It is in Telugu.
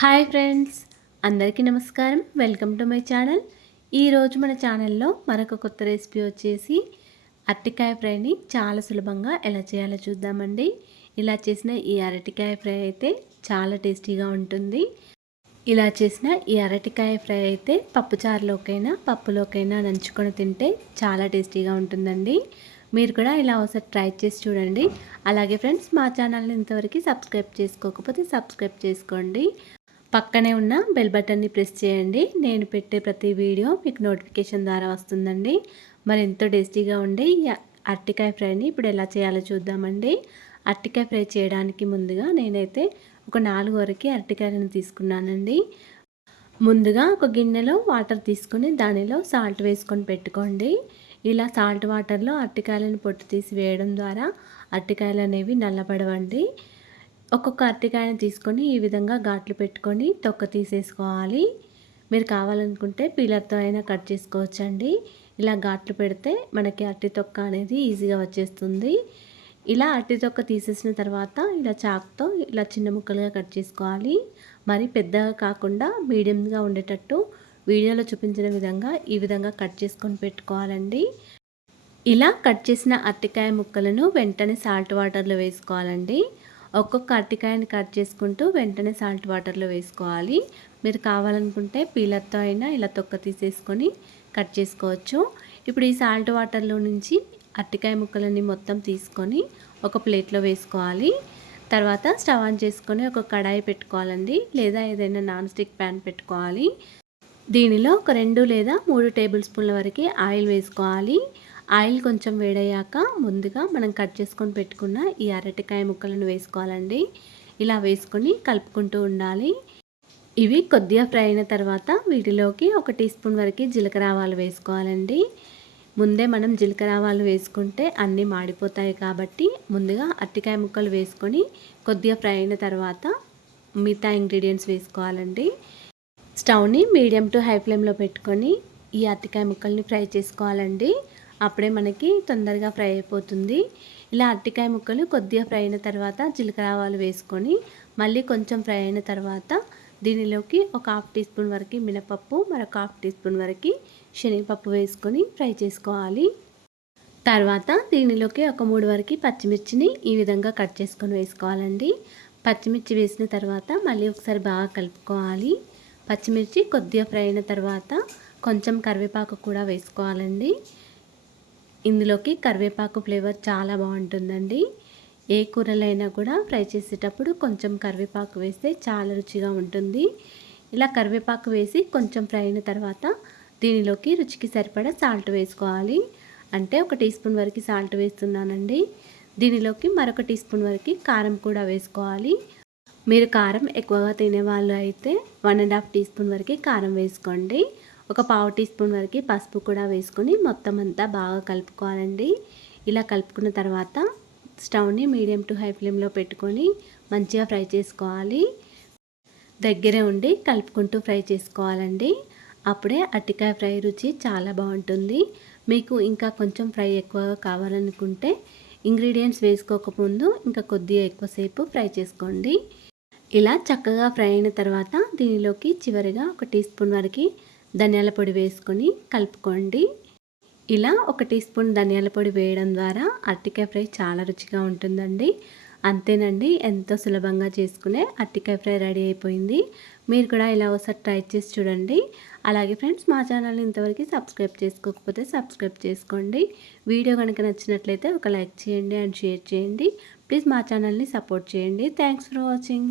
హాయ్ ఫ్రెండ్స్ అందరికీ నమస్కారం. Welcome to my channel. ఈరోజు మన ఛానల్లో మరొక కొత్త రెసిపీ వచ్చేసి అరటికాయ ఫ్రైని చాలా సులభంగా ఎలా చేయాలో చూద్దామండి. ఇలా చేసిన ఈ అరటికాయ ఫ్రై అయితే చాలా టేస్టీగా ఉంటుంది. ఇలా చేసిన ఈ అరటికాయ ఫ్రై అయితే పప్పుచారులోకైనా పప్పులోకైనా నంచుకొని తింటే చాలా టేస్టీగా ఉంటుందండి. మీరు కూడా ఇలా ఒకసారి ట్రై చేసి చూడండి. అలాగే ఫ్రెండ్స్ మా ఛానల్ని ఇంతవరకు సబ్స్క్రైబ్ చేసుకోకపోతే సబ్స్క్రైబ్ చేసుకోండి. పక్కనే ఉన్న బెల్ బటన్ని ప్రెస్ చేయండి. నేను పెట్టే ప్రతి వీడియో మీకు నోటిఫికేషన్ ద్వారా వస్తుందండి. మరి ఎంతో టేస్టీగా ఉండే ఈ అరటికాయ ఫ్రైని ఇప్పుడు ఎలా చేయాలో చూద్దామండి. అరటికాయ ఫ్రై చేయడానికి ముందుగా నేనైతే ఒక నాలుగు వరకు అరటికాయలను తీసుకున్నానండి. ముందుగా ఒక గిన్నెలో వాటర్ తీసుకొని దానిలో సాల్ట్ వేసుకొని పెట్టుకోండి. ఇలా సాల్ట్ వాటర్లో అరటికాయలను పొట్టు తీసి వేయడం ద్వారా అరటికాయలు అనేవి నల్లబడవండి. ఒక్కొక్క అరటికాయను తీసుకొని ఈ విధంగా ఘాట్లు పెట్టుకొని తొక్క తీసేసుకోవాలి. మీరు కావాలనుకుంటే పీలర్తో అయినా కట్ చేసుకోవచ్చండి. ఇలా ఘాట్లు పెడితే మనకి అరటి తొక్క అనేది ఈజీగా వచ్చేస్తుంది. ఇలా అరటి తొక్క తీసేసిన తర్వాత ఇలా చాక్తో ఇలా చిన్న ముక్కలుగా కట్ చేసుకోవాలి. మరి పెద్దగా కాకుండా మీడియంగా ఉండేటట్టు వీడియోలో చూపించిన విధంగా ఈ విధంగా కట్ చేసుకొని పెట్టుకోవాలండి. ఇలా కట్ చేసిన అరటికాయ ముక్కలను వెంటనే సాల్ట్ వాటర్లో వేసుకోవాలండి. ఒక్కొక్క అరటికాయని కట్ చేసుకుంటూ వెంటనే సాల్ట్ వాటర్లో వేసుకోవాలి. మీరు కావాలనుకుంటే పీలర్తో అయినా ఇలా తొక్క తీసేసుకొని కట్ చేసుకోవచ్చు. ఇప్పుడు ఈ సాల్ట్ వాటర్లో నుంచి అరటికాయ ముక్కలని మొత్తం తీసుకొని ఒక ప్లేట్లో వేసుకోవాలి. తర్వాత స్టవ్ ఆన్ చేసుకొని ఒక కడాయి పెట్టుకోవాలండి. లేదా ఏదైనా నాన్ స్టిక్ ప్యాన్ పెట్టుకోవాలి. దీనిలో ఒక రెండు లేదా మూడు టేబుల్ స్పూన్ల వరకు ఆయిల్ వేసుకోవాలి. ఆయిల్ కొంచెం వేడయ్యాక ముందుగా మనం కట్ చేసుకొని పెట్టుకున్న ఈ అరటికాయ ముక్కలను వేసుకోవాలండి. ఇలా వేసుకొని కలుపుకుంటూ ఉండాలి. ఇవి కొద్దిగా ఫ్రై అయిన తర్వాత వీటిలోకి ఒక టీ స్పూన్ వరకు జీలకర్ర ఆవాలు వేసుకోవాలండి. ముందే మనం జీలకర్ర ఆవాలు వేసుకుంటే అన్నీ మాడిపోతాయి కాబట్టి ముందుగా అరటికాయ ముక్కలు వేసుకొని కొద్దిగా ఫ్రై అయిన తర్వాత మిగతా ఇంగ్రీడియంట్స్ వేసుకోవాలండి. స్టవ్ని మీడియం టు హై ఫ్లేమ్లో పెట్టుకొని ఈ అరటికాయ ముక్కల్ని ఫ్రై చేసుకోవాలండి. అప్పుడే మనకి తొందరగా ఫ్రై అయిపోతుంది. ఇలా అరటికాయ ముక్కలు కొద్దిగా ఫ్రై అయిన తర్వాత జీలకర్ర ఆవాలు వేసుకొని మళ్ళీ కొంచెం ఫ్రై అయిన తర్వాత దీనిలోకి ఒక హాఫ్ టీ స్పూన్ వరకు మినపప్పు మరొక హాఫ్ టీ స్పూన్ వరకు శనగపప్పు వేసుకొని ఫ్రై చేసుకోవాలి. తర్వాత దీనిలోకి ఒక మూడు వరకు పచ్చిమిర్చిని ఈ విధంగా కట్ చేసుకొని వేసుకోవాలండి. పచ్చిమిర్చి వేసిన తర్వాత మళ్ళీ ఒకసారి బాగా కలుపుకోవాలి. పచ్చిమిర్చి కొద్దిగా ఫ్రై అయిన తర్వాత కొంచెం కరివేపాకు కూడా వేసుకోవాలండి. ఇందులోకి కరివేపాకు ఫ్లేవర్ చాలా బాగుంటుందండి. ఏ కూరలైనా కూడా ఫ్రై చేసేటప్పుడు కొంచెం కరివేపాకు వేస్తే చాలా రుచిగా ఉంటుంది. ఇలా కరివేపాకు వేసి కొంచెం ఫ్రై అయిన తర్వాత దీనిలోకి రుచికి సరిపడా సాల్ట్ వేసుకోవాలి. అంటే ఒక టీ స్పూన్ వరకు సాల్ట్ వేస్తున్నానండి. దీనిలోకి మరొక టీ స్పూన్ వరకు కారం కూడా వేసుకోవాలి. మీరు కారం ఎక్కువగా తినేవాళ్ళు అయితే one and half teaspoon వరకు కారం వేసుకోండి. ఒక పావు టీ స్పూన్ వరకు పసుపు కూడా వేసుకొని మొత్తం అంతా బాగా కలుపుకోవాలండి. ఇలా కలుపుకున్న తర్వాత స్టవ్ని మీడియం టు హై ఫ్లేమ్లో పెట్టుకొని మంచిగా ఫ్రై చేసుకోవాలి. దగ్గరే ఉండి కలుపుకుంటూ ఫ్రై చేసుకోవాలండి. అప్పుడే అట్టికాయ ఫ్రై రుచి చాలా బాగుంటుంది. మీకు ఇంకా కొంచెం ఫ్రై ఎక్కువగా కావాలనుకుంటే ఇంగ్రీడియంట్స్ వేసుకోకముందు ఇంకా కొద్దిగా ఎక్కువసేపు ఫ్రై చేసుకోండి. ఇలా చక్కగా ఫ్రై అయిన తర్వాత దీనిలోకి చివరిగా ఒక టీ స్పూన్ వరకు ధనియాల పొడి వేసుకొని కలుపుకోండి. ఇలా ఒక టీ స్పూన్ ధనియాల పొడి వేయడం ద్వారా అరటికాయ ఫ్రై చాలా రుచిగా ఉంటుందండి. అంతేనండి ఎంతో సులభంగా చేసుకునే అరటికాయ ఫ్రై రెడీ అయిపోయింది. మీరు కూడా ఇలా ఒకసారి ట్రై చేసి చూడండి. అలాగే ఫ్రెండ్స్ మా ఛానల్ని ఇంతవరకు సబ్స్క్రైబ్ చేసుకోకపోతే సబ్స్క్రైబ్ చేసుకోండి. వీడియో కనుక నచ్చినట్లయితే ఒక లైక్ చేయండి అండ్ షేర్ చేయండి. ప్లీజ్ మా ఛానల్ని సపోర్ట్ చేయండి. Thanks for watching.